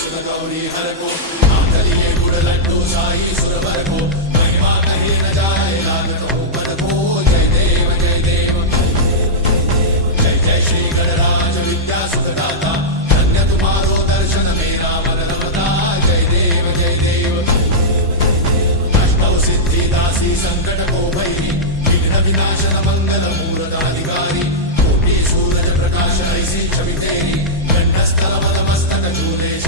सुन गौरी हर को नाम धरिए गुड़ लड्डू साई सुरवर को महिमा कहीं न जाए लागत हो पद को जय देव जय देव जय जय श्री गणराज विद्या सुखदाता धन्य तुम्हारो दर्शन मेरा मन रमता जय देव जय देव अष्टौ सिद्धि दासी संकट को भैरी विघ्न विनाशन मंगल मूर्ताधिकारी कोटि सूरज प्रकाश ऐसी छवि तेरी गंडस्थल मस्तक चूरे